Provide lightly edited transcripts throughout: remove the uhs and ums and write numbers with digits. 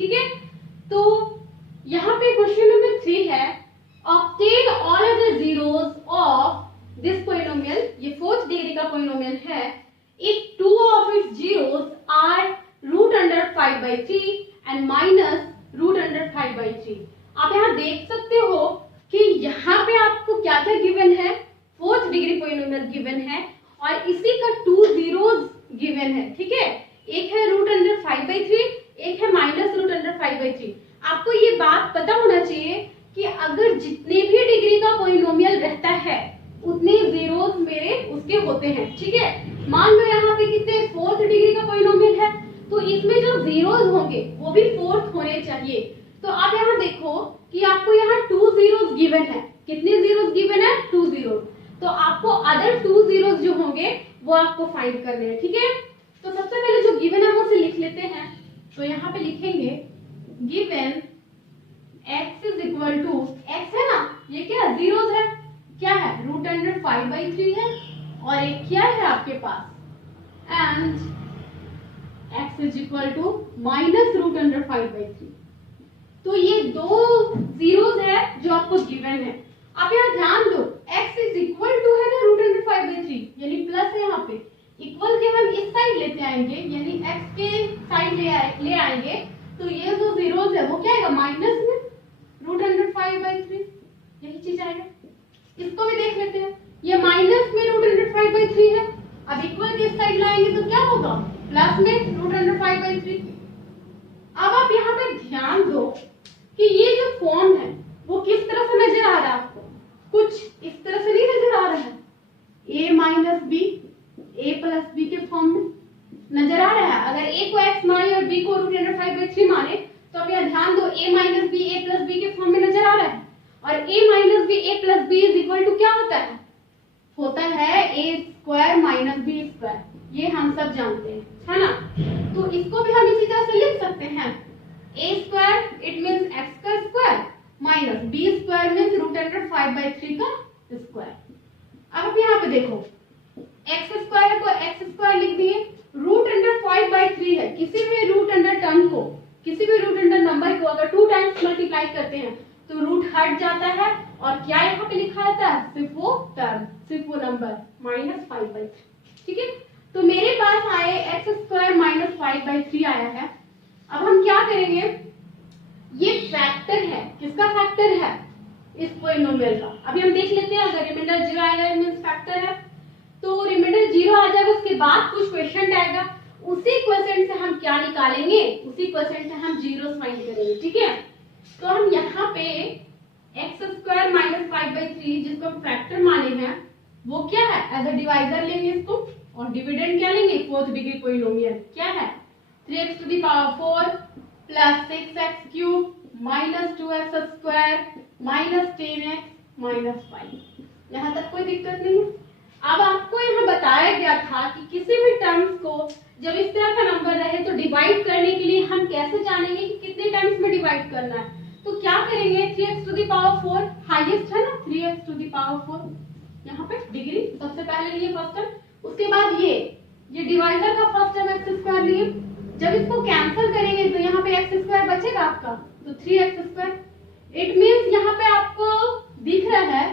ठीक है। तो यहाँ पे क्वेश्चन नंबर 3 है, obtain all other zeros of this polynomial, ये 4th डिग्री का पोलिनोमियल है, if two of its zeros are root under 5/3 and minus root under 5/3। आप यहाँ देख सकते हो कि यहाँ पे आपको क्या क्या गिवन है, 4th डिग्री पोलिनोमियल गिवन है और इसी का 2 जीरोस गिवन है, ठीक है। एक है रूट अंडर 5/3, एक है माइनस रूट अंडर 5/3। आपको ये बात पता होना चाहिए कि अगर जितने भी डिग्री का पोलिनोमियल रहता है उतने जीरोस मेरे उसके होते हैं, ठीक है। मान लो यहाँ पे कितने 4th डिग्री का पोलिनोमियल है, तो इसमें जो जीरोस होंगे वो भी 4th होने चाहिए। तो आप यहाँ देखो कि आपको यहाँ 2 जीरोस गिवन है। कितने जीरोस गिवन है? 2 जीरोस। तो आपको अदर 2 जीरोस जो होंगे वो आपको फाइंड करने हैं, ठीक है। तो सबसे पहले जो गिवन है वो से लिख लेते हैं। तो यहाँ पे लिखेंगे given x is equal to, x है ना, ये क्या है? जीरोस है, क्या है? रूट अंडर 5/3 है और एक क्या है आपके पास, and x is equal to minus root under 5/3। तो ये दो जीरोस है जो आपको गिवन है। आप यहाँ ध्यान दो, x इज इक्वल टू है ना रूट अंडर 5/3, यानी प्लस है, यहाँ पे इक्वल के हम इस साइड लेते आएंगे, यानी x के साइड ले आएंगे, तो ये जो जीरोस है वो क्या आएगा? माइनस में रूट अंडर 5/3, यही चीज आएगा। इसको भी देख लेते हैं, ये माइनस में रूट अंडर 5/3 है, अब इक्वल के साइड लाएंगे तो क्या होगा? प्लस में रूट अंडर 5/3। अब आप यहाँ पे ध्यान दो कि ये जो फॉर्म है वो किस तरह से नजर आ रहा है आपको? कुछ इस तरह से नहीं नजर आ रहा है, a minus B, a plus B के फॉर्म में नजर आ रहा है। अगर a को x माने और b को रूट अंडर 5/3 माने तो आप यहाँ ध्यान दो, a minus B a plus B के फॉर्म में नजर आ रहा है। और a minus B a plus B is equal to क्या होता है? होता है a square minus B square, ये हम सब जानते हैं, है ना। तो इसको भी हम इसी तरह से लिख सकते हैं, a square it means x का square minus b square means root under 5/3 का स्क्वायर। अब आप यहाँ पे देखो, x स्क्वायर को x स्क्वायर लिख दिए, रूट अंडर 5/3 है, किसी भी रूट अंडर टर्म को, किसी भी रूट अंडर नंबर को अगर 2 टाइम्स मल्टीप्लाई करते हैं तो रूट हट जाता है और क्या यहाँ पे लिखा रहता है? सिर्फ वो टर्म, सिर्फ वो नंबर -5/3, ठीक है। तो मेरे पास आए x स्क्वायर माइनस 5/3 आया है। अब हम क्या करेंगे, ये फैक्टर है, किसका फैक्टर है? इस पोलिनोमियल का। अभी हम देख लेते हैं, अगर रिमाइंडर 0 आएगा मींस फैक्टर है, तो रिमाइंडर 0 आ जाएगा, उसके बाद कुछ क्वेश्चन आएगा, उसी क्वेश्चन से हम क्या निकालेंगे? उसी क्वेश्चन से हम जीरोस फाइंड करेंगे, ठीक है। तो हम यहाँ पे x स्क्वायर माइनस 5/3 जिसको हम फैक्टर माने हैं वो क्या है? एज अ डिवाइजर लेंगे इसको, और डिविडेंड क्या लेंगे? 4th डिग्री पोलिनोमियल क्या है? 3x to the power 4 plus 6x cube minus 2x square minus 10x minus 5। यहाँ तक कोई दिक्कत नहीं है। अब आपको यहाँ बताया गया था कि किसी भी टर्म्स को जब इस तरह का नंबर रहे तो डिवाइड करने के लिए हम कैसे जानेंगे कि कितने टाइम्स में डिवाइड करना है? तो क्या करेंगे, 3x to the power 4 highest है ना, 3x टू द पावर 4 यहाँ पे डिग्री सबसे पहले लिए फर्स्ट टर्म, उसके बाद ये डिवाइजर का फर्स्ट टर्म x स्क्वायर लिए। जब इसको कैंसिल करेंगे तो यहाँ पे x स्क्वायर बचेगा आपका, तो 3x स्क्वायर। इट मींस यहाँ पे आपको दिख रहा है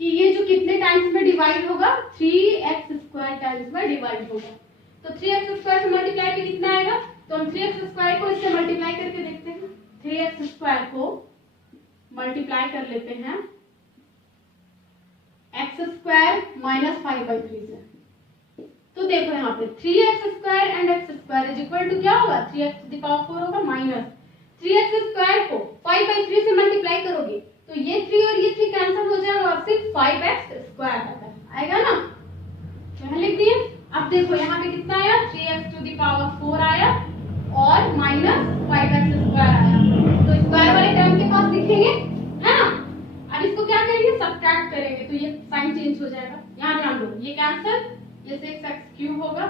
कि ये जो कितने टाइम्स में डिवाइड होगा? 3x स्क्वायर टाइम्स में डिवाइड होगा। तो 3x स्क्वायर से मल्टीप्लाई पे कितना आएगा? तो हम 3x स्क्वायर को इससे मल्टीप्लाई करके देखते हैं। 3x स्क्वायर को मल्टीप्लाई कर लेते हैं x स्क्वायर माइनस 5/3 से, तो देखो यहाँ पे 3x square and x square is equal to क्या होगा? 3x टू द पावर 4 होगा माइनस 3x स्क्वायर को 5/3 से मल्टीप्लाई करोगे तो ये 3 और ये 3 कैंसिल हो जाएगा और सिर्फ 5x स्क्वायर आएगा ना, यहाँ लिख दिए। अब देखो यहाँ पे कितना आया? 3x टू द पावर 4 आया और माइनस 5x स्क्वायर आया, तो स्क्वायर वाले टर्म के पास लिखेंगे, है ना। अब इसको क्या करेंगे? सब्ट्रैक्ट करेंगे, तो ये साइन चेंज हो जाएगा। यहाँ ध्यान दो, ये कैंसिल, ये 6x क्यूब होगा।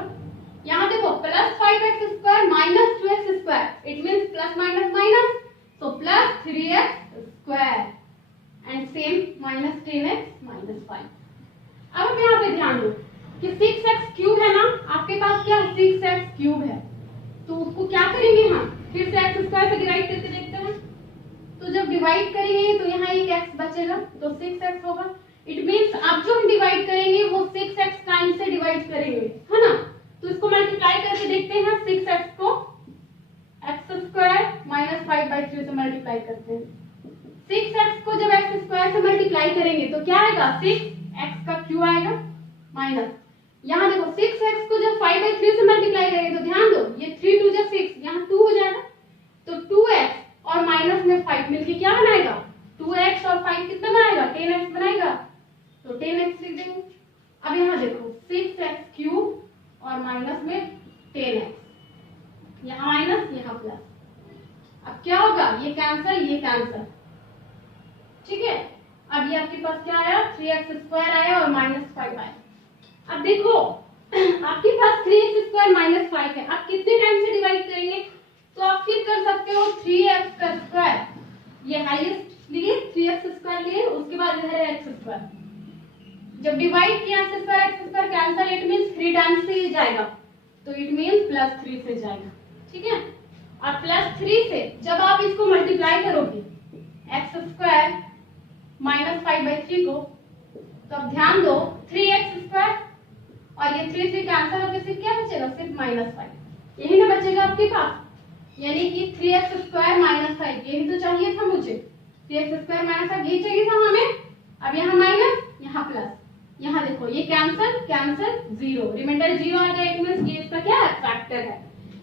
यहाँ देखो plus 5x square minus 2x square, it means plus minus minus, तो plus 3x square and same minus 10x minus 5। अब हम यहाँ पे ध्यान दो कि 6x क्यूब है ना, आपके पास क्या है? 6x क्यूब है, तो उसको क्या करेंगे हम? फिर से x स्क्वायर से डिवाइड डिवाइड करेंगे तो यहाँ एक x बचेगा तो 6x होगा। इट मींस अब जो हम डिवाइड करेंगे वो 6x टाइम्स से डिवाइड करेंगे, है ना। तो इसको मल्टीप्लाई करके देखते हैं, 6x को x² माइनस 5/3 से मल्टीप्लाई करते हैं। 6x को जब x² से मल्टीप्लाई करेंगे तो क्या आएगा, 6x का क्यू आएगा माइनस, यहाँ देखो 6x को जब 5/3 से मल्टीप्लाई करेंगे तो ध्यान दो ये 3 2 जा 6, यहाँ 2 हो जाएगा तो 2x और माइनस में 5 मिलके क्या बनाएगा, 2x और 5 कितना बनाएगा, 10x बनाएगा। तो 10x लिख देंगे। अब यहाँ देखो 6x क्यूब और माइनस में 10x, यहाँ माइनस यहाँ प्लस, अब क्या होगा, ये कैंसल ये कैंसल, ठीक है। अब ये आपके पास क्या आया, 3x² आया और माइनस 5 आया। अब देखो आपके पास 3x² माइनस 5 है, आप कितने टाइम से डिवाइड करेंगे, तो आप फिर कर सकते हो 3x², ये हाईएस्ट लिए 3x² लिए, उसके बाद इधर है x², जब डिवाइड किया x² cancel, it means 3 times से जाएगा तो इट मींस +3 से जाएगा, ठीक है। अब +3 से जब आप इसको मल्टीप्लाई करोगे x² माइनस 5/3 को, तो अब ध्यान दो 3x² और ये 3 3 कैंसल होकर सिर्फ क्या बचेगा, सिर्फ -5, यही ना बचेगा आपके पास, यानी कि 3x² माइनस 5, यही तो चाहिए था मुझे, 3x² माइनस 5 यही चाहिए था हमें। अब यहाँ माइनस यहाँ प्लस, यहाँ देखो ये कैंसल कैंसल 0, रिमाइंडर 0 आ गया, इट मींस ये इसका क्या है, फैक्टर है।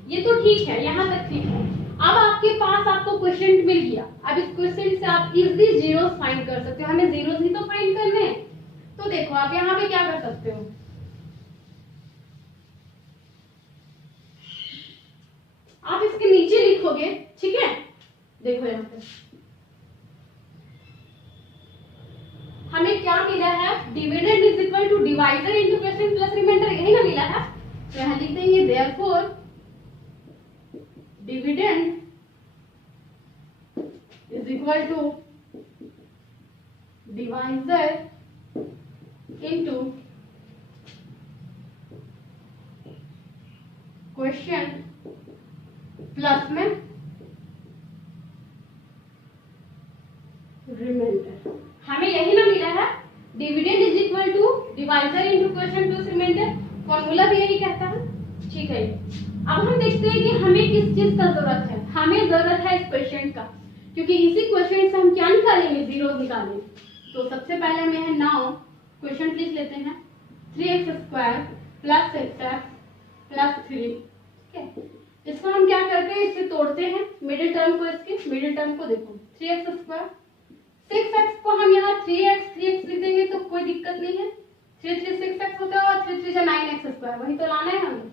ये तो ठीक है, यहाँ तक ठीक है। अब आपके पास आपको क्वेश्चन मिल गया, अब इस क्वेश्चन से आप इजीली जीरोस फाइंड कर सकते हो, हमें जीरोस ही तो फाइंड करने हैं। तो देखो आप यहाँ पे क्या कर सकते हो, आप इसके नीचे लिखोगे, ठीक है। देखो यहाँ पे हमें क्या मिला है, dividend is equal to divisor into question plus remainder, यही ना मिला है। तो यहाँ लिख देंगे therefore dividend is equal to divisor into question plus में रिमाइंडर। हमें यही ना मिला है, dividend is equal to divisor into question plus remainder, formula भी यही कहता है, ठीक है। अब हम देखते हैं कि हमें किस चीज का जरूरत है, हमें जरूरत है इस क्वेश्चन का, क्योंकि इसी क्वेश्चन से हम क्या निकालेंगे, जीरो निकालेंगे। तो सबसे पहले हमें है नाउ क्वेश्चन लिख लेते हैं, 3x² प्लस 6x प्लस 3, ठीक है। इसको हम क्या करते हैं, इसे तोड़ते हैं, मिडिल टर्म को, इसके मिडिल टर्म को देखो 3x², 6x को हम यहाँ 3x लिख देंगे तो कोई दिक्कत नहीं है, 3 3 6x होता है और 3 3 9x², वही तो लाना है हमें,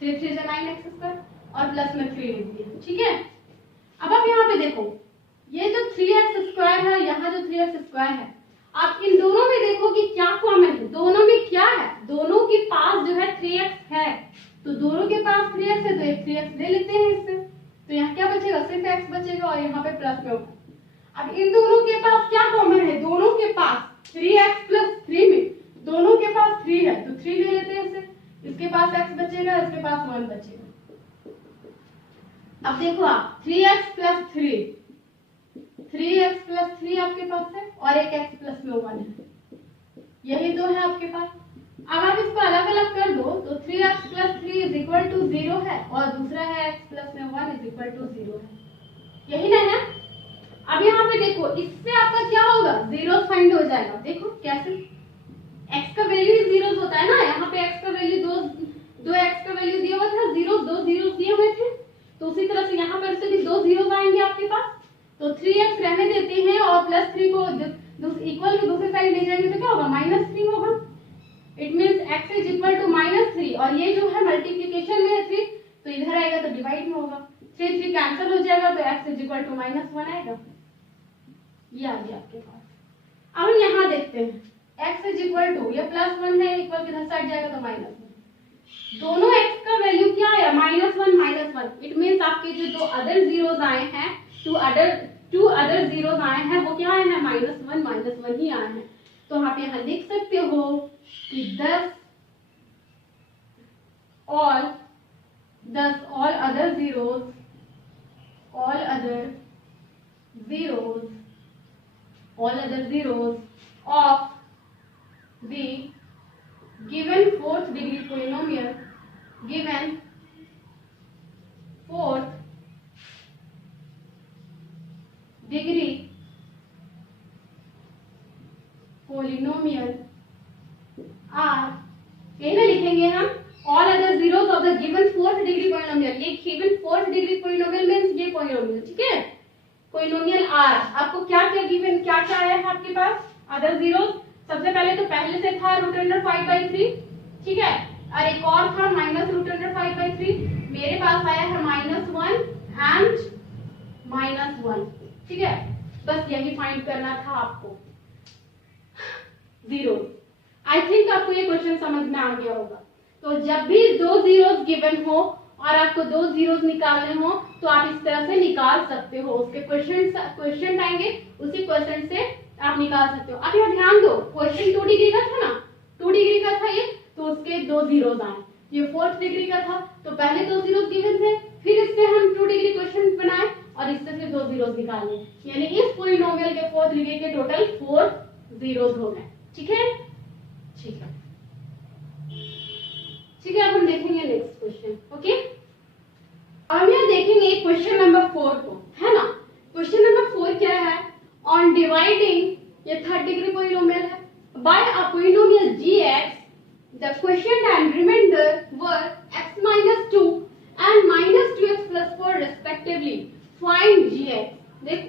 3 3 9x² और प्लस में 3 लिख दिया, ठीक है। अब आप यहाँ पे देखो ये जो 3x² है, यहाँ जो 3x² है, आप इन दोनों में देखो कि क्या कॉमन है, दोनों में क्या है, दोनों के पास जो है 3x है, तो दोनों के पास 3x है तो एक 3x ले लेते हैं इससे, तो यहाँ क्या बचेगा, सिर्फ x बचेगा और यहाँ पे प्लस में होगा। अब इन दोनों के पास क्या कॉमन है, दोनों के पास 3x प्लस 3 में दोनों के पास 3 है तो 3 ले लेते हैं इससे, इसके पास x बचेगा, इसके पास 1 बचेगा। अब देखो आप 3x प्लस 3, 3x प्लस 3 आपके पास है और एक x प्लस में 1 है, यही दो है आपके पास। अब आप इसको अलग अलग कर दो तो 3x plus 3 is equal to 0 है और दूसरा है x प्लस में 1 इज इक्वल टू 0 है, यही ना है। अब यहाँ पे देखो इससे आपका क्या होगा, जीरो फाइंड हो जाएगा। देखो कैसे, x का वैल्यू ही जीरोस होता है ना, यहाँ पे x का वैल्यू दो x का वैल्यू दिया हुआ था, जीरो दो जीरो दिए हुए थे, तो उसी तरह से यहाँ पर से भी दो जीरो आएंगे आपके पास। तो 3x रहने देते हैं और प्लस 3 को इक्वल को दूसरी साइड ले जाएंगे तो क्या होगा, -3 होगा। It means x is equal to -3 और ये जो है मल्टीप्लिकेशन में है 3 तो इधर आएगा तो डिवाइड में होगा, 3 3 कैंसिल हो जाएगा तो x इज इक्वल टू -1 आएगा, ये आ गया आपके पास। अब हम यहाँ देखते हैं x इज इक्वल टू, ये +1 है, इक्वल किधर साइड जाएगा तो -1, दोनों x का वैल्यू क्या आया, -1 -1। इट मींस आपके जो दो अदर जीरोस आए हैं, टू अदर जीरोस आए हैं, वो क्या आए हैं, -1 -1 ही आए हैं। तो आप यहाँ लिख सकते हो कि 10 all other zeros all other zeros of the given fourth degree polynomial, given fourth degree polynomial are, ये ना लिखेंगे हम all other zeros of the given fourth degree polynomial. ये given fourth degree polynomial means ये polynomial, ठीक है, polynomial R. आपको क्या क्या given, क्या क्या आया है आपके पास other zeros? सबसे पहले तो पहले से था √5/3, ठीक है, और एक और था -√5/3. मेरे पास आया है -1 एंड -1, ठीक है. बस यही फाइंड करना था आपको जीरो. आई थिंक आपको ये क्वेश्चन समझ में आ गया होगा. तो जब भी दो जीरोस गिवन हो और आपको दो जीरोस निकालने हो तो आप इस तरह से निकाल सकते हो. उसके क्वेश्चन आएंगे, उसी क्वेश्चन से आप निकाल सकते हो. अब यहाँ ध्यान दो, क्वेश्चन 2 डिग्री का था ना, 2 डिग्री का था ये, तो उसके दो जीरोस आए. ये 4th डिग्री का था तो पहले दो जीरोस गिवन थे, फिर इससे हम 2 डिग्री क्वेश्चन बनाए और इससे फिर दो जीरोस निकाले. यानी इस पॉलिनोमियल के 4th डिग्री के टोटल 4 जीरोस हो गए. ठीक है, ठीक है, ठीक है. अब हम देखेंगे नेक्स्ट क्वेश्चन. ओके, अब यहाँ देखेंगे क्वेश्चन नंबर 4 को, है ना. क्वेश्चन नंबर 4 क्या है? ऑन डिवाइडिंग, ये 3rd डिग्री पॉलिनोमियल है, by a polynomial gx, the question and remainder were x - 2 and -2x + 4 respectively. Find gx. देखो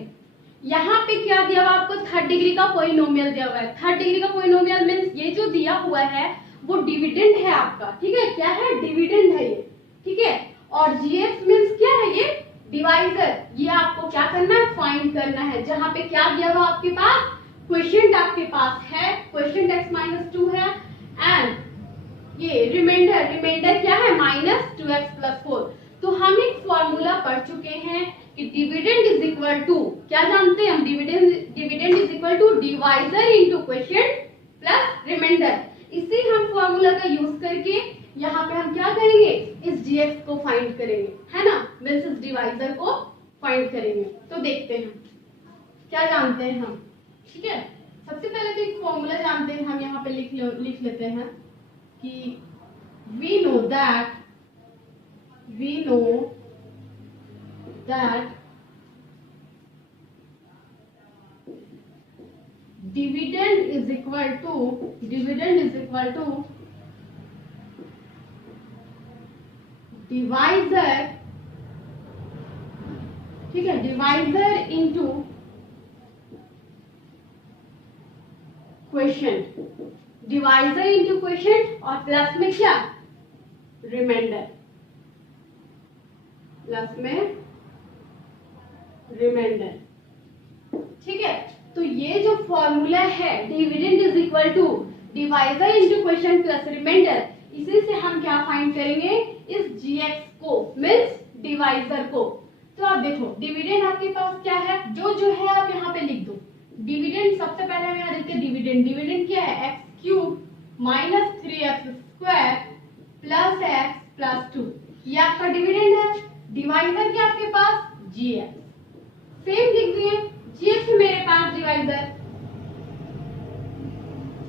यहाँ पे क्या दिया हुआ आपको, 3rd डिग्री का पॉलिनोमियल दिया हुआ है. 3rd डिग्री का पॉलिनोमियल मींस ये जो दिया हुआ है वो डिविडेंड है आपका, ठीक है. क्या है? डिविडेंड है ये, ठीक है. और gx मींस क्या है? ये डिवाइजर. ये आपको क्या करना है? फाइंड करना है. जहाँ पे क्या दिया हुआ आपके पास, क्वेश्चन आपके पास है, क्वेश्चन x - 2 है एंड ये रिमाइंडर क्या है? -2x + 4. तो हम एक फॉर्मूला पढ़ चुके हैं कि डिविडेंड इज इक्वल टू, क्या जानते हैं हम? Dividend is equal to divisor into question plus remainder. इसी हम फॉर्मूला का यूज करके यहाँ पे हम क्या करेंगे? इस gx को फाइंड करेंगे, है ना. मींस इस डिवाइजर को फाइंड करेंगे. तो देखते हैं क्या जानते हैं हम, ठीक है. सबसे पहले तो एक फॉर्मूला जानते हैं हम, यहाँ पे लिख लेते हैं कि we know that dividend is equal to divisor, ठीक है, divisor into question, divisor into question और प्लस में क्या? रिमाइंडर, प्लस में रिमाइंडर, ठीक है. तो ये जो फॉर्मूला है dividend is equal to divisor into question plus remainder, इसी से हम क्या फाइंड करेंगे? इस gx को, मींस डिवाइजर को. तो आप देखो डिविडेंड आपके पास क्या है, जो है आप यहाँ पे लिख दो. डिविडेंड सबसे पहले हम यहाँ देखते हैं डिविडेंड क्या है? x³ - 3x² + x + 2. ये आपका डिविडेंड है. डिवाइजर क्या आपके पास? gx. सेम लिख दिए, gx मेरे पास डिवाइजर,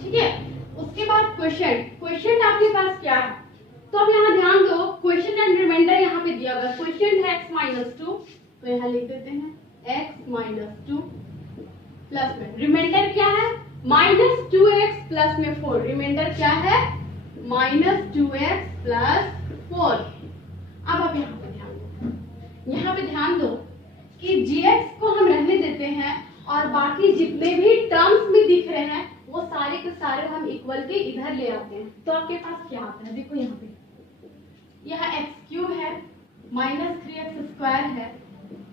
ठीक है. उसके बाद क्वेश्चन आपके पास क्या है? तो अब यहाँ ध्यान दो, क्वेश्चन एंड रिमाइंडर यहाँ पे दिया हुआ है. क्वेश्चन है x - 2, तो यहाँ लिख देते हैं x - 2 प्लस में रिमाइंडर क्या है? -2x प्लस में 4. रिमाइंडर क्या है? -2x + 4. अब आप यहाँ पे ध्यान दो कि gx को हम रहने देते हैं और बाकी जितने भी टर्म्स में दिख रहे हैं वो सारे के सारे हम इक्वल के इधर ले आते हैं. तो आपके पास क्या आता है? देखो यहाँ पे यह x³ है, -3x² है,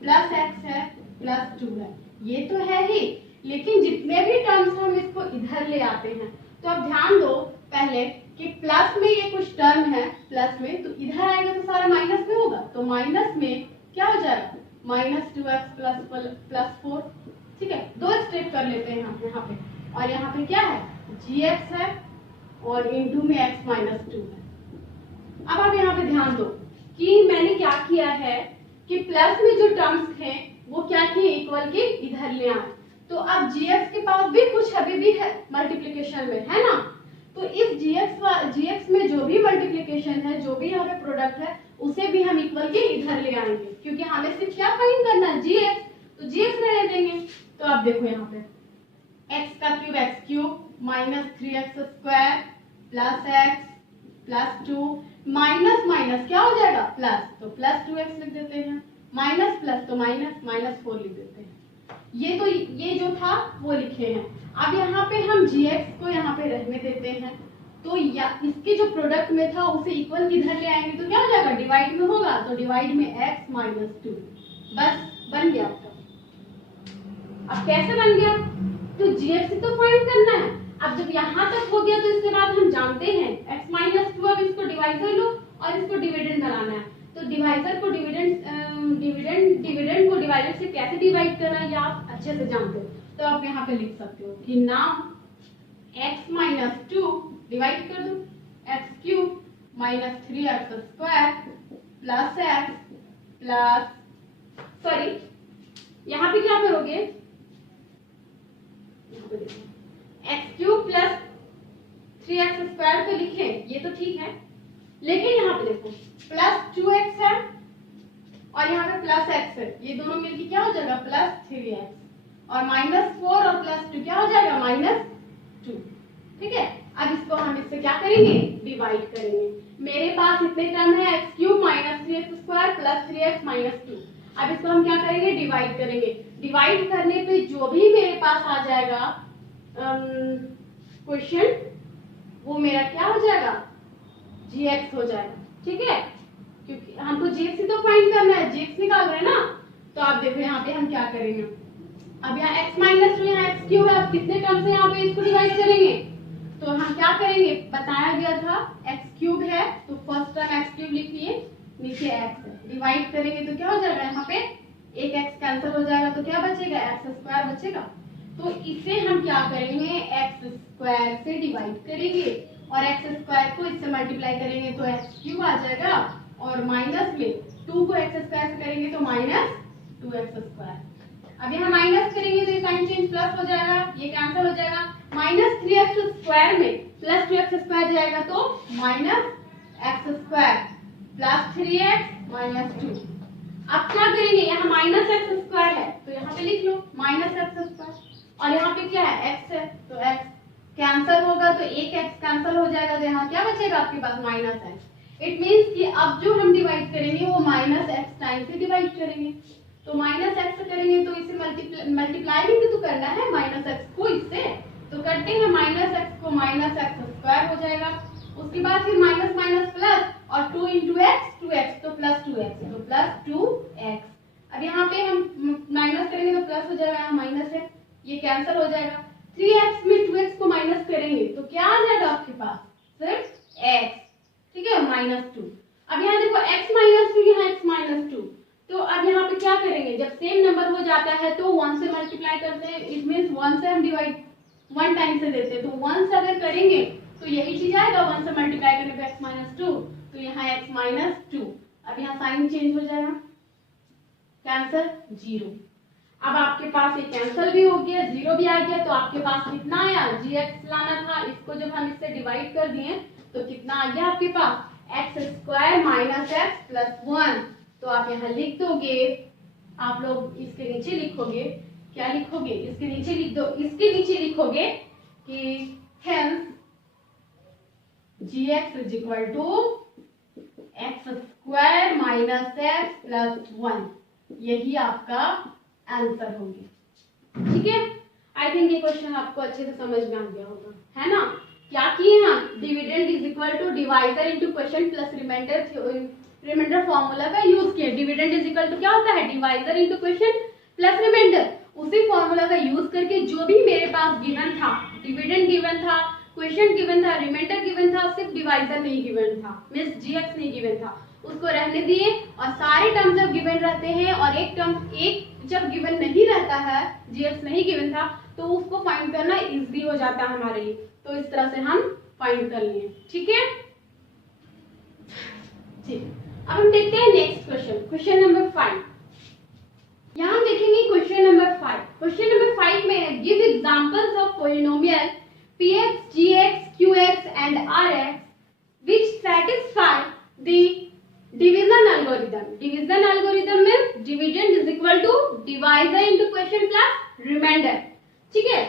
प्लस x है, प्लस 2 है. ये तो है ही, लेकिन जितने भी टर्म्स हम इसको इधर ले आते हैं. तो अब ध्यान दो पहले कि प्लस में ये कुछ टर्म है, प्लस में, तो इधर आएगा तो सारा माइनस में होगा. तो माइनस में क्या हो जाएगा? -2x + 4. ठीक है, दो स्टेप कर लेते हैं हम यहाँ पे. और यहाँ पे क्या है? gx है और इनटू में x - 2 है. अब आप यहाँ पे ध्यान दो कि मैंने क्या किया है कि प्लस में जो टर्म्स थे वो क्या किए? इक्वल के इधर ले आए. तो अब gx के पास भी कुछ अभी भी है मल्टीप्लिकेशन में, है ना। तो इस gx में जो भी मल्टीप्लिकेशन है, जो भी यहाँ पे प्रोडक्ट है, उसे भी हम इक्वल के इधर ले आएंगे, क्योंकि हमें सिर्फ क्या फाइंड करना है, gx, तो gx रहने देंगे। तो आप देखो यहाँ पे x का cube x cube minus 3x square plus x plus 2 minus minus क्या हो जाएगा प्लस, तो प्लस 2x लिख देते हैं, माइनस प्लस तो माइनस, माइनस 4 लिख देते हैं। ये जो था वो लिखे हैं। अब यहाँ पे हम gx को यहाँ पे रहने देते हैं, तो या इसके जो प्रोडक्ट में था उसे इक्वल किधर ले आएंगे, तो क्या हो जाएगा, डिवाइड में होगा, तो डिवाइड में x माइनस 2, बस बन गया आपका। अब कैसे बन गया, तो gx तो फाइंड करना है। अब जब यहाँ तक हो गया तो इसके बाद हम जानते हैं x माइनस 2, अब इसको डिवाइजर लो और इसको डिविडेंड बनाना है। तो डिवाइजर को डिविडेंड को डिवाइडर से कैसे डिवाइड करना है, ये आप अच्छे से जानते हो। तो आप यहाँ पे लिख सकते हो कि नाउ x माइनस 2 डिवाइड कर दो x cube minus 3x square plus x plus, sorry यहाँ पे क्या करोगे, x cube plus 3x square तो लिखे, ये तो ठीक है, लेकिन यहाँ पे देखो प्लस 2x है और यहाँ पे प्लस x है, ये दोनों मिलके क्या हो जाएगा प्लस 3x, और माइनस 4 और प्लस 2 क्या हो जाएगा माइनस 2, ठीक है। अब इसको हम इससे क्या करेंगे, डिवाइड करेंगे। मेरे पास इतने टर्म है x cube minus 3x square plus 3x minus 2। अब इसको हम क्या करेंगे, डिवाइड करेंगे। डिवाइड करने पे जो भी मेरे पास आ जाएगा क्वेश्चन, वो मेरा क्या हो जाएगा, gx हो जाएगा, ठीक है, क्योंकि हमको gx ही तो फाइंड करना है, gx निकाल रहे हैं ना। तो आप देखो यहाँ पे हम क्या करेंगे, अब यहाँ x माइनस 2 यहाँ x क्यूब है, अब कितने टर्म से यहाँ पे इसको डिवाइड करेंगे, तो हम क्या करेंगे, बताया गया था x क्यूब है तो फर्स्ट टर्म x क्यूब लिखिए, नीचे x है, डिवाइड करेंगे तो क्या हो जाएगा, यहाँ पे एक x कैंसिल हो जाएगा, तो क्या बचेगा, x स्क्वायर बचेगा। तो इसे हम क्या करेंगे, x स्क्वायर से डिवाइड करेंगे और x स्क्वायर को इससे मल्टीप्लाई करेंगे तो x क्यूब आ जाएगा, और माइनस में 2 को x स्क्वायर से करेंगे तो माइनस 2x स्क्वायर। अब यहाँ माइनस करेंगे तो ये साइन चेंज प्लस हो जाएगा, ये कैंसिल हो जाएगा, माइनस 3x स्क्वायर में प्लस 2x स्क्वायर जाएगा तो minus x square plus 3x minus 2। अब क्या करेंगे, यहाँ माइनस x स्क्वायर है तो यहाँ पे लिख लो माइनस x स्क्वायर, और यहाँ पे क्या है x है तो x कैंसिल होगा, तो एक x कैंसिल हो जाएगा, तो यहाँ क्या बचेगा आपके पास माइनस x। इट मीन्स कि अब जो हम डिवाइड करेंगे वो माइनस x टाइम से डिवाइड करेंगे, तो माइनस x करेंगे तो इसे मल्टीप्लाई भी तो करना है माइनस x को इससे, तो करते हैं माइनस x को माइनस x स्क्वायर हो जाएगा, उसके बाद फिर माइनस माइनस प्लस और 2 इंटू एक्स 2x तो प्लस 2x, तो प्लस 2x। अब यहाँ पे हम माइनस करेंगे तो प्लस हो जाएगा, यहाँ माइनस है, ये कैंसिल हो जाएगा, 3x में 2x को माइनस करेंगे तो क्या आ जाएगा आपके पास, सिर्फ x, ठीक है, माइनस 2। अब यहाँ देखो x माइनस 2, यहाँ x माइनस 2, तो अब यहाँ पे क्या करेंगे, जब सेम नंबर हो जाता है तो 1 से मल्टीप्लाई करते हैं, इट मींस 1 से हम डिवाइड 1 टाइम से देते हैं, तो 1 से अगर करेंगे तो यही चीज आएगा, 1 से मल्टीप्लाई करने पे x माइनस 2, तो यहाँ x माइनस 2। अब यहाँ साइन चेंज हो जाएगा, कैंसिल 0। अब आपके पास ये कैंसिल भी हो गया, 0 भी आ गया, तो आपके पास कितना आया, gx लाना था, इसको जब हम इससे डिवाइड कर दिए तो कितना आ गया आपके पास x square minus x plus 1। तो आप यहाँ लिख दोगे, आप लोग इसके नीचे लिखोगे, क्या लिखोगे, इसके नीचे लिख दो, इसके नीचे लिखोगे कि hence gx is equal to x square minus x plus 1, यही आपका आंसर होंगे, ठीक है। आई थिंक ये क्वेश्चन आपको अच्छे से समझ में आ गया होगा, है ना। क्या किए हम, dividend is equal to divisor into question plus remainder formula का यूज किया। डिविडेंड इज इक्वल टू क्या होता है, divisor into question plus remainder, उसी फॉर्मूला का यूज करके जो भी मेरे पास गिवन था, डिविडेंड गिवन था, क्वेश्चन गिवन था, रिमाइंडर गिवन था, सिर्फ डिवाइजर नहीं गिवन था, मींस जीएक्स नहीं गिवन था, उसको रहने दिए, और सारे टर्म जब गिवन रहते हैं और एक टर्म एक जब गिवन नहीं रहता है, जीएक्स नहीं गिवन था, तो उसको फाइंड करना इजी हो जाता है हमारे लिए। तो इस तरह से हम फाइंड कर लिए, ठीक है। अब हम देखते हैं नेक्स्ट क्वेश्चन, क्वेश्चन नंबर 5। यहाँ हम देखेंगे क्वेश्चन नंबर 5। क्वेश्चन नंबर 5 में है give examples of polynomial px, gx, qx and rx which satisfy the division algorithm. Division algorithm means division is equal to divisor into quotient plus remainder. ठीक है,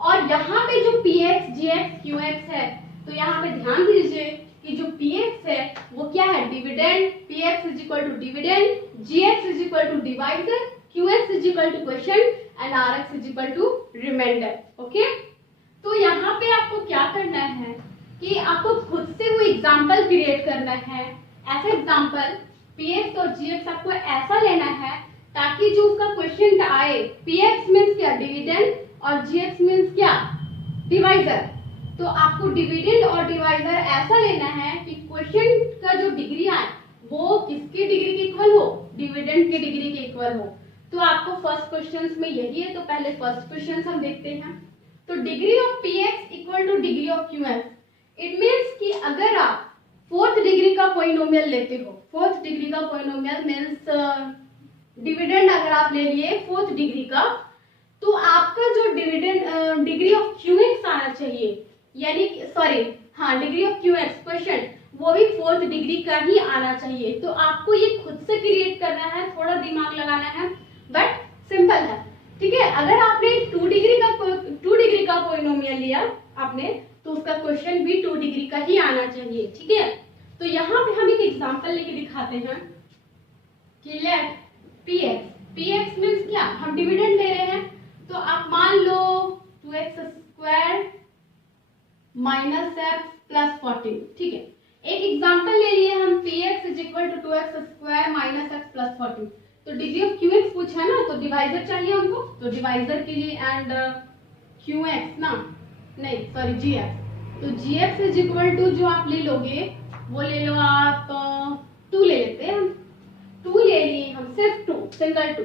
और यहाँ पे जो px, gx, qx है तो यहाँ पे ध्यान दीजिए कि जो px है वो क्या है, dividend. px is equal to dividend, gx is equal to divisor, qx is equal to quotient and rx is equal to remainder. Okay, तो यहाँ पे आपको क्या करना है कि आपको खुद से वो एग्जांपल क्रिएट करना है। ऐसा एग्जांपल px और gx आपको ऐसा लेना है ताकि जो उसका क्वोशिएंट आए, px मींस क्या, डिविडेंड, और gx मींस क्या, डिवाइजर। तो आपको डिविडेंड और डिवाइजर ऐसा लेना है कि क्वोशिएंट का जो डिग्री आए वो किसकी डिग्री के इक्वल हो, डिविडेंड के डिग्री के इक्वल हो। तो आपको फर्स्ट क्वेश्चंस में यही है, तो पहले फर्स्ट क्वेश्चन हम देखते हैं। तो degree of px equal to degree of qx, it means कि अगर आप फोर्थ डिग्री का पॉलिनोमियल लेते हो, फोर्थ डिग्री का पॉलिनोमियल मींस डिविडेंड अगर आप ले लिए फोर्थ डिग्री का, तो आपका जो डिविडेंड डिग्री ऑफ qx आना चाहिए, यानी सॉरी हाँ डिग्री ऑफ qx क्वोशिएंट वो भी फोर्थ डिग्री का ही आना चाहिए। तो आपको ये खुद से क्रिएट करना है, थोड़ा दिमाग लगाना है, बट सिंपल है। ठीक है, अगर आपने 2 डिग्री का पॉलिनोमियल लिया आपने, तो उसका क्वेश्चन भी 2 डिग्री का ही आना चाहिए। ठीक है, तो यहाँ पे हम एक एग्जांपल लेके दिखाते हैं कि लेट px मींस क्या, हम डिविडेंड ले रहे हैं, तो आप मान लो 2x square minus x plus 14। ठीक है, एक एग्जांपल ले लिए हम px is equal to 2x square minus x plus 14। तो डिग्री ऑफ qx पूछा ना, तो डिवाइजर चाहिए हमको, तो डिवाइजर के लिए एंड qx ना, नहीं सॉरी gx, तो gx इज इक्वल टू जो आप ले लोगे वो ले लो आप 2 ले लेते हैं हम, 2 ले लिए हम, सिर्फ 2, सिंगल 2।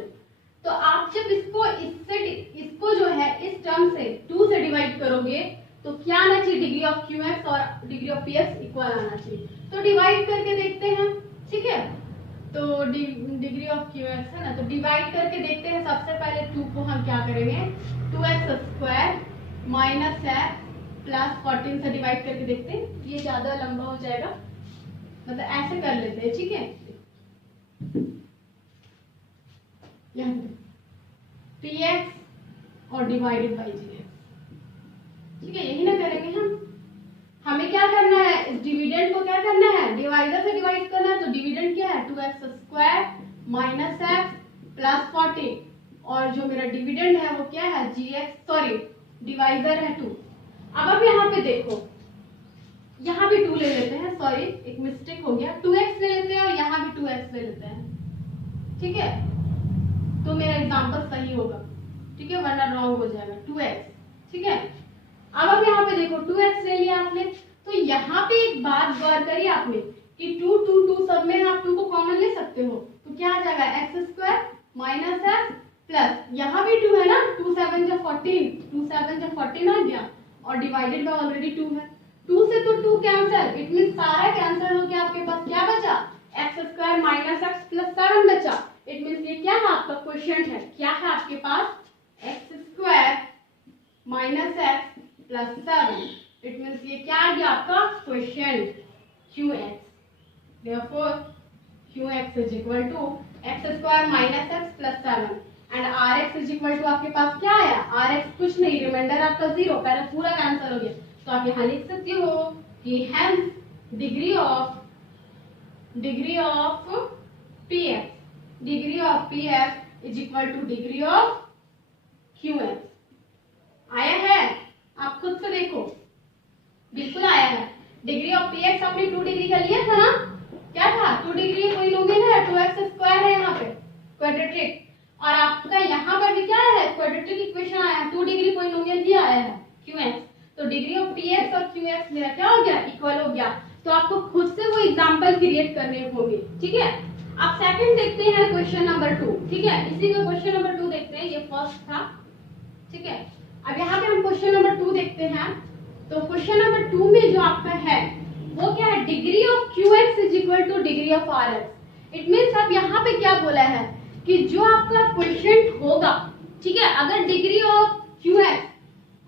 तो आप जब इसको जो है इस टर्म से 2 से डिवाइड करोगे तो क्या आना चाहिए, डिग्री ऑफ qx और डिग्री ऑफ px इक्वल आना चाहिए। तो डिवाइड करके देखते हैं। ठीक है, तो डिग्री ऑफ qx है ना, तो डिवाइड करके देखते हैं। सबसे पहले 2 को हम क्या करेंगे, 2x square minus x plus 14 से डिवाइड करके देखते हैं। ये ज्यादा लंबा हो जाएगा, मतलब ऐसे कर लेते हैं। ठीक है, px और डिवाइडेड बाई gx। ठीक है, यही ना करेंगे हम। हमें क्या करना है, इस डिविडेंड को क्या करना है, डिवाइजर से डिवाइड करना है। तो डिविडेंड क्या है, 2x square minus x plus 14, और जो मेरा डिविडेंड है वो क्या है, gx, सॉरी डिवाइजर है 2। अब आप यहाँ पे देखो, यहाँ भी 2 ले लेते हैं, सॉरी एक मिस्टेक हो गया, 2x ले लेते हैं और यहाँ भी 2x ले लेते हैं। ठीक है, तो मेरा एग्जांपल सही होगा। ठीक है, वरना रॉन्ग हो जाएगा, 2x। ठीक है, अब आप यहाँ पे देखो 2x ले लिया आपने, तो यहाँ पे एक बात गौर करिए आपने कि 2 सब में आप 2 को कॉमन ले सकते हो, तो क्या आ जाएगा, x square minus x plus यहाँ भी 2 है ना, 2 7 जा 14, 2 7 जा 14 आ गया, और डिवाइडेड बाय ऑलरेडी 2 है। 2 से तो 2 कैंसिल, इट मीन सारा कैंसिल हो गया, आपके पास क्या बचा, x square minus x plus 7 बचा। इट मीन ये क्या है, आपका क्वोशिएंट है, क्या है आपके पास, x square minus x plus 7। It means ये क्या आ गया आपका quotient qx। therefore qx is equal to x square minus x plus 7 and rx is equal to आपके पास क्या आया, rx कुछ नहीं, रिमाइंडर आपका 0, पहले पूरा कैंसिल हो गया। तो आप यहाँ लिख सकते हो कि hence degree of px is equal to degree of qx। आया है, आप खुद से देखो, बिल्कुल आया है। डिग्री ऑफ px आपने 2 डिग्री का लिया था ना, क्या था, 2 डिग्री पॉलिनोमियल है, 2x स्क्वायर है यहाँ पे क्वाड्रेटिक, और आपका यहाँ पर भी क्या है, क्वाड्रेटिक इक्वेशन आया है, 2 डिग्री पॉलिनोमियल भी आया है qx। तो डिग्री ऑफ px और qx मेरा क्या हो गया, इक्वल हो गया। तो आपको खुद से वो एग्जांपल क्रिएट करने होंगे। ठीक है, अब सेकंड देखते हैं क्वेश्चन नंबर 2। ठीक है, इसी का क्वेश्चन नंबर 2 देखते हैं, ये फर्स्ट था। ठीक है, अब यहाँ पे हम क्वेश्चन नंबर 2 देखते हैं। तो क्वेश्चन नंबर 2 में जो आपका है वो क्या है, degree of qx is equal to degree of rx। It means अब यहाँ पे क्या बोला है कि जो आपका क्वोशिएंट होगा ठीक है। अगर डिग्री ऑफ क्यू एक्स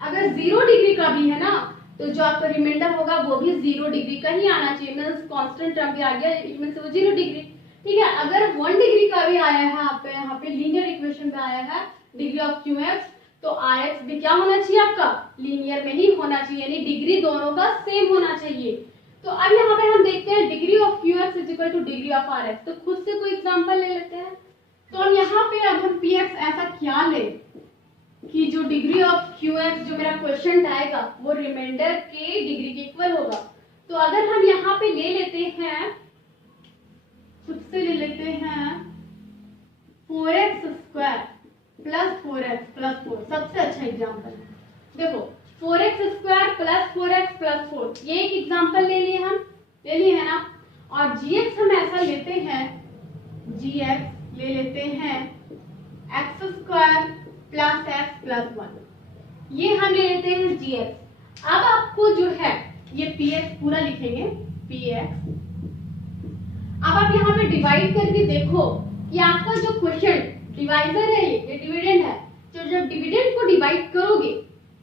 अगर 0 डिग्री का भी है ना, तो जो आपका रिमाइंडर होगा वो भी 0 डिग्री का ही आना चाहिए। मींस कांस्टेंट टर्म भी आ गया, इट मींस वो 0 डिग्री। ठीक है। अगर 1 डिग्री का भी आया है आपके यहाँ पे लीनियर इक्वेशन में आया है डिग्री ऑफ क्यू एक्स, तो आर एक्स भी क्या होना चाहिए आपका, लीनियर में ही होना चाहिए, यानी डिग्री दोनों का सेम होना चाहिए। तो अब यहाँ पे हम देखते हैं degree of Q X is equal to degree of R X. तो खुद से कोई एग्जांपल ले लेते हैं। तो हम यहाँ पे अब हम पी एक्स ऐसा क्या ले कि जो डिग्री ऑफ क्यू एक्स जो मेरा क्वेश्चन आएगा वो रिमाइंडर के डिग्री के इक्वल होगा। तो अगर हम यहाँ पे ले लेते हैं, खुद से ले लेते हैं 4x square plus 4x plus 4, सबसे अच्छा एग्जाम्पल है। देखो 4x square plus 4x plus 4, ये एक एग्जाम्पल ले लिए है ना। और gx हम ऐसा लेते हैं, gx ले लेते हैं x square plus x plus 1, ये हम ले लेते हैं gx। अब आपको जो है ये px पूरा लिखेंगे, px। अब आप यहाँ पे डिवाइड करके देखो कि आपका जो क्वेश्चन डिवाइजर है ये डिविडेंड है, तो जब डिविडेंड को डिवाइड करोगे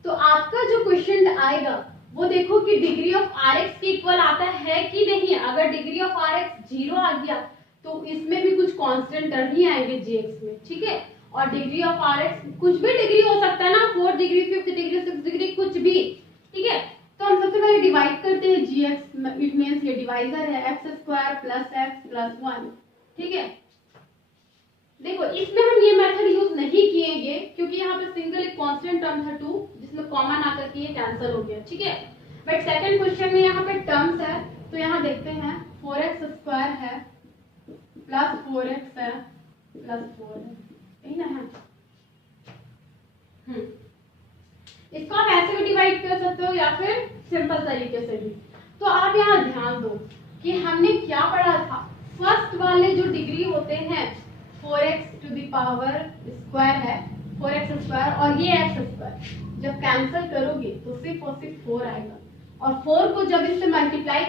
तो आपका जो क्वेश्चन आएगा वो देखो कि डिग्री ऑफ आर एक्स के इक्वल आता है कि नहीं। अगर डिग्री ऑफ आर एक्स 0 आ गया तो इसमें भी कुछ कांस्टेंट टर्म ही आएंगे जीएक्स में। ठीक है। और डिग्री ऑफ आर एक्स कुछ भी डिग्री हो सकता है ना, 4 डिग्री 5 डिग्री 6 डिग्री कुछ भी। ठीक है। तो हम सबसे पहले डिवाइड करते हैं जीएक्स, इट मींस ये डिवाइजर है x square plus x plus 1। ठीक है। देखो इसमें हम ये मेथड यूज नहीं किएंगे क्योंकि यहाँ पे सिंगल एक कांस्टेंट टर्म था 2 जिसमें कॉमन आकर के ये कैंसिल हो गया। ठीक है। बट सेकंड क्वेश्चन में यहाँ पे टर्म्स है, तो यहाँ देखते हैं 4x स्क्वायर है प्लस 4x है प्लस 4 है, यही ना है। इसको आप ऐसे भी डिवाइड कर सकते हो या फिर सिंपल तरीके से भी। तो आप यहाँ ध्यान दो कि हमने क्या पढ़ा था, फर्स्ट वाले जो डिग्री होते हैं 4x to the power square है 4x स्क्वायर और ये x स्क्वायर, जब कैंसिल करोगे तो सिर्फ और सिर्फ 4 आएगा। और 4 को जब इससे मल्टीप्लाई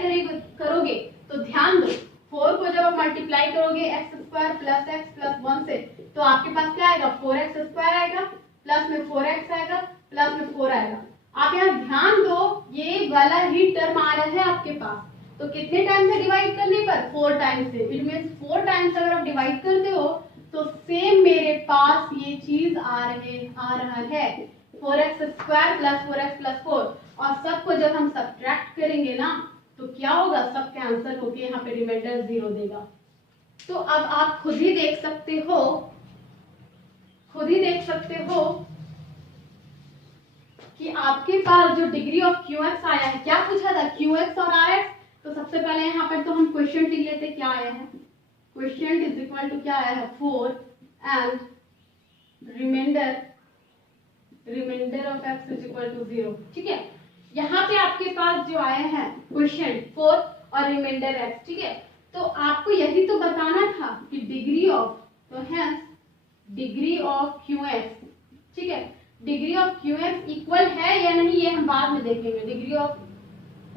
करोगे तो ध्यान दो 4 को जब आप मल्टीप्लाई करोगे x square plus x plus 1 से, तो आपके पास क्या आएगा 4x स्क्वायर आएगा प्लस में 4x आएगा प्लस में 4 आएगा। आप यहाँ ध्यान दो ये वाला ही टर्म आ रहा है आपके पास, तो कितने टाइम से डिवाइड करने पर 4 टाइम से, इट मींस 4 टाइम्स अगर आप डिवाइड करते हो तो सेम मेरे पास ये चीज आ रहा है 4x square plus 4x plus 4। और सबको जब हम सब्ट्रैक्ट करेंगे ना तो क्या होगा, सब कैंसिल होके यहाँ पे रिमाइंडर 0 देगा। तो अब आप खुद ही देख सकते हो कि आपके पास जो डिग्री ऑफ क्यू एक्स आया है, क्या पूछा था क्यू एक्स और आर एक्स। तो सबसे पहले यहाँ पर तो हम क्वेश्चन लिख लेते, क्या आया है, क्वेश्चन इज इक्वल टू क्या आया है 4 and remainder of X is equal to 0। ठीक है। यहाँ पे आपके पास जो आया है क्वेश्चन 4 और रिमाइंडर एक्स। ठीक है। तो आपको यही तो बताना था कि डिग्री ऑफ, तो है डिग्री ऑफ क्यू एक्स। ठीक है। Degree of Q X equal है या नहीं ये हम बाद में देखेंगे। Degree of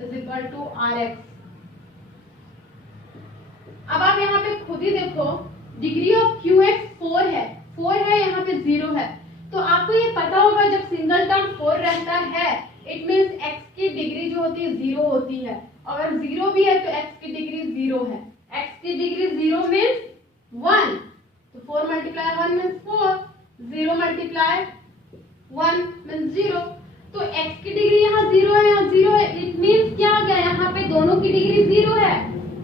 is equal to R X. अब आप यहाँ पे खुद ही देखो डिग्री ऑफ क्यू एक्स 4 है यहाँ पे 0 है। तो आपको ये पता होगा जब सिंगल टर्म 4 रहता है इट मींस x की डिग्री जो होती है 0 होती है। अगर 0 भी है तो x की डिग्री 0 है। x की डिग्री 0 मींस 1, तो 4 मल्टीप्लाई 1 मींस 4, 0 मल्टीप्लाई 1 मींस 0। तो x की डिग्री यहाँ 0 है, यहाँ 0 है, इट मींस क्या आ गया यहाँ पे दोनों की डिग्री 0 है,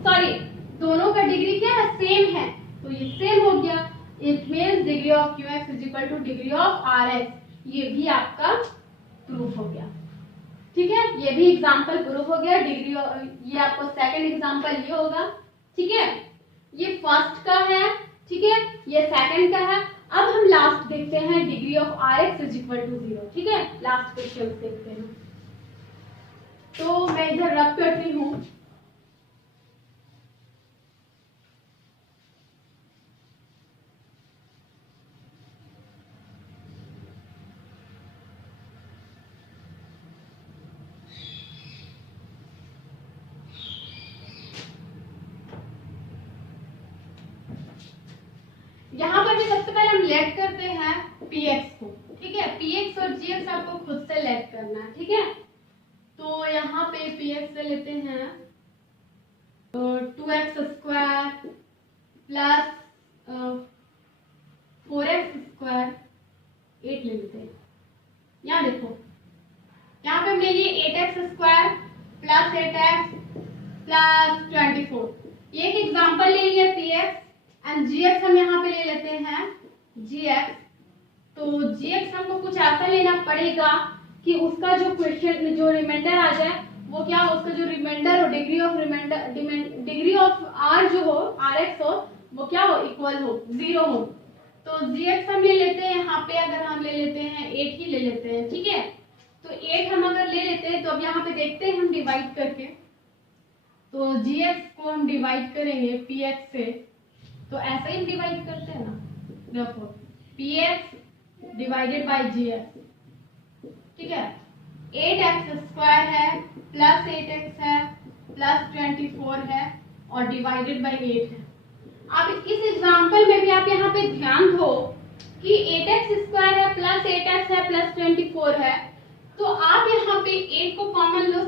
सॉरी दोनों का डिग्री क्या है सेम है, तो ये सेम हो गया। It means degree of Q X is equal to degree of R X. ये भी आपका प्रूफ हो गया। ठीक है। ये भी एग्जांपल प्रूफ हो गया। डिग्री ये आपको सेकंड एग्जांपल ये होगा। ठीक है। ये फर्स्ट का है। ठीक है। ये सेकंड का है। अब हम लास्ट देखते हैं degree of R X is equal to 0। ठीक है। लास्ट क्वेश्चन देखते हैं। तो मैं इधर रब करती हूँ। यहाँ पर भी सबसे पहले हम लेट करते हैं px चेक करना है, ठीक है। तो यहाँ पे पी एक्स ले लेते हैं 2x square plus 4x square 8 ले लेते हैं। यहाँ देखो, यहाँ पे हम ले लिए 8x square plus 8x plus 24। ये एक एग्जाम्पल ले लिया P X and G X हम यहाँ पे ले लेते हैं जी एक्स। तो जी एक्स हमको कुछ ऐसा लेना पड़ेगा कि उसका जो क्वेश्चन जो रिमाइंडर आ जाए वो क्या हो, उसका जो रिमाइंडर हो डिग्री ऑफ आर जो हो आर एक्स हो वो क्या हो, इक्वल हो, 0 हो। तो जी एक्स हम ले लेते हैं यहाँ पे, अगर हम ले लेते हैं 8 ही ले लेते हैं, ठीक है। तो 8 हम अगर ले लेते हैं तो अब यहाँ पे देखते हैं हम डिवाइड करके, तो जी एक्स को हम डिवाइड करेंगे पी एक्स से, तो ऐसे ही हम डिवाइड करते हैं ना, देखो P X divided by G X, ठीक है। 8x स्क्वायर है प्लस 8x है प्लस 24 है और डिवाइडेड बाई 8 है। अब इस एग्जांपल में भी आप यहाँ पे ध्यान दो कि 8x स्क्वायर है प्लस 8x है प्लस 24 है, तो आप यहाँ पे 8 को कॉमन ले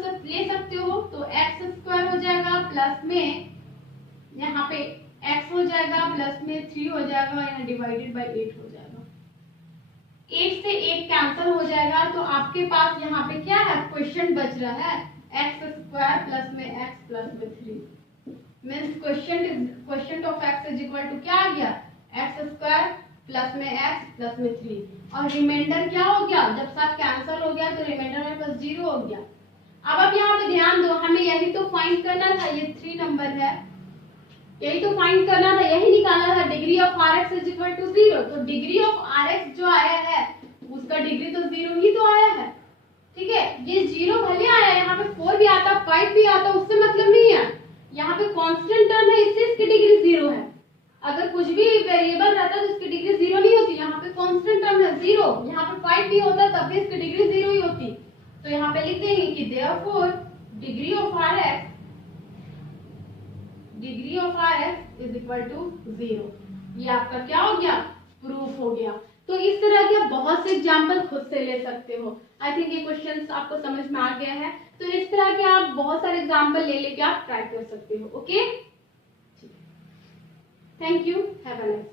सकते हो, तो x स्क्वायर हो जाएगा प्लस में यहाँ पे x हो जाएगा प्लस में 3 हो जाएगा, यहाँ डिवाइडेड बाई 8 हो जाएगा। 8 से 8 कैंसिल हो जाएगा, तो आपके पास यहाँ पे क्या है, क्वेश्चन बच रहा है x स्क्वायर प्लस में x प्लस में 3 means question of x is equal to क्या आ गया, x स्क्वायर प्लस में x प्लस में 3 और रिमाइंडर क्या हो गया, जब सब कैंसिल हो गया तो रिमाइंडर मेरे पास 0 हो गया। अब आप यहाँ पे ध्यान दो, हमें यही तो फाइंड करना था, ये 3 नंबर है, यही तो फाइंड करना था, यही निकालना था degree of R X is equal to 0। तो डिग्री ऑफ आर एक्स जो आया है उसका डिग्री तो 0 ही तो आया है, ठीक है। ये 0 भले आया, यहाँ पे 4 भी आता 5 भी आता, उससे मतलब नहीं है, यहाँ पे कांस्टेंट टर्म है इससे इसकी डिग्री 0 है। अगर कुछ भी वेरिएबल रहता तो इसकी डिग्री 0 नहीं होती, यहाँ पे कांस्टेंट टर्म है 0, यहाँ पे 5 भी होता तब भी इसकी डिग्री 0 ही होती। तो यहाँ पे लिख देंगे कि therefore degree of R X is equal to 0। ये आपका क्या हो गया, प्रूफ हो गया। तो इस तरह के बहुत से एग्जाम्पल खुद से ले सकते हो। आई थिंक ये क्वेश्चंस आपको समझ में आ गया है। तो इस तरह के आप बहुत सारे एग्जाम्पल ले लेके आप ट्राई कर सकते हो। Okay, thank you, have a nice